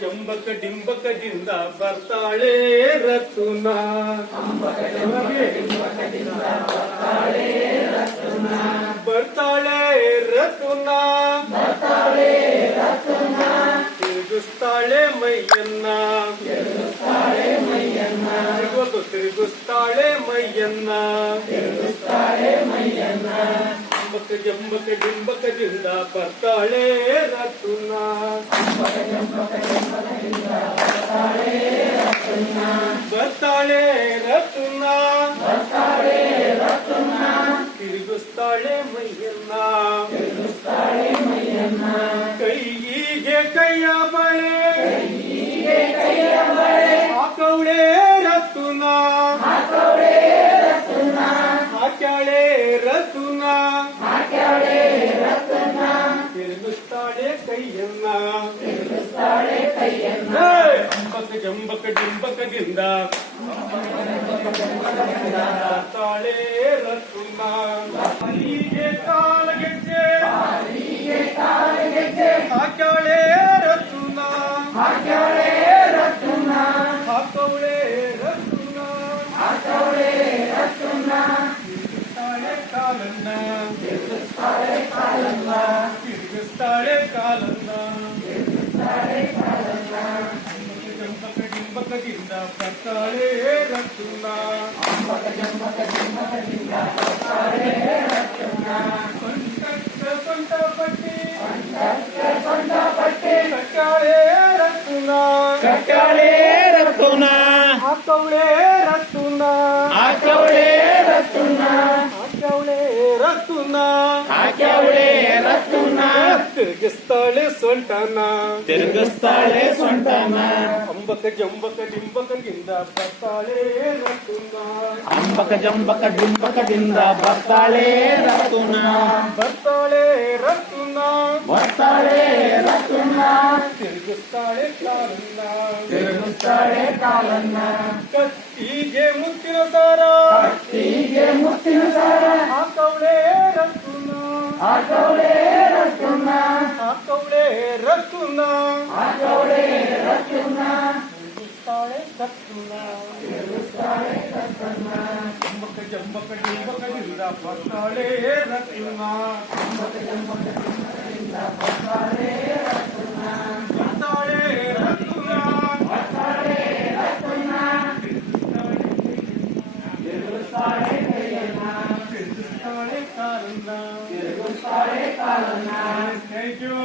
ಚಂಬಕ ಡಿಂಬಕದಿಂದ ಬರ್ತಾಳೆ ರತುನ. ಬರ್ತಾಳೆ ರತುನ, ತಿರುಗಿಸ್ತಾಳೆ ಮೈಯನ್ನ, ತಿರುಗಿಸ್ತಾಳೆ ಮೈಯನ್ನ. ಚಂಬಕ ಜಂಬಕ ಡಿಂಬಕದಿಂದ ಬರ್ತಾಳೆ ರತುನ. ಬರ್ತಾಳೆ ರತುನ, ತಿರುಗಿಸ್ತಾಳೆ ಮೈಯನ್ನ, ಕೈಗೆ ಕೈಯ ಬಳೆ ಹಾಕವಳೆ ರತುನ, ಹಾಕ್ಯಾಳೆ ರತುನ, ತಿರುಗಿಸ್ತಾಳೆ ಕೈಯನ್ನ. ಚಂಬಕ ಜಂಬಕ ಡಿಂಬಕದಿಂದ ಬರ್ತಾಳೆ ರತುನ. ಕಾಲಿಗೆ ಕಾಲಗೆಜ್ಜೆ ಹಾಕ್ಯಾಳೆ ರತುನ, ಹಾಕವಳೆ ರತುನ, ತಿರುಗಿಸ್ತಾಳೆ ಕಾಲನ್ನ, ತಿರುಗಿಸ್ತಾಳೆ ಕಾಲನ್ನ. ಚಂಬಕ ಡಿಂಬಕದಿಂದ ಬರ್ತಾಳೆ ರತುನ. ಸೊಂಟ ಪಟ್ಟಿ ಕಟ್ಟಾಳೆ ರತುನ, ಹಾಕವಳೆ ರತುನ, ತಿರುಗಿಸ್ತಾಳೆ ಸೊಂಟನ, ಅಂಬಕ ಜಂಬಕ ಡಿಂಬಕದಿಂದ ಬರ್ತಾಳೆ ರತುನ. ಅಂಬಕ ಜಂಬಕ ಡಿಂಬಕದಿಂದ ಬರ್ತಾಳೆ ರತುನ. ಬರ್ತಾಳೆ ರತುನ, ತಿರುಗಿಸ್ತಾಳೆ ಕಾಲನ್ನ, ಕತ್ತಿಗೆ ಮುತ್ತಿನ ಸಾರ ಹಾಕವಳೆ ರತುನ, ತಿರುಗಿಸ್ತಾಳೆ ಕತ್ತುನ. ಚಂಬಕ ಜಂಬಕ ಡಿಂಬಕದಿಂದ ಬರ್ತಾಳೆ ರತುನ. ಬರ್ತಾಳೆ ರತುನ, ತಿರುಗಿಸ್ತಾಳೆ ಕಾಲನ್ನ. Thank you.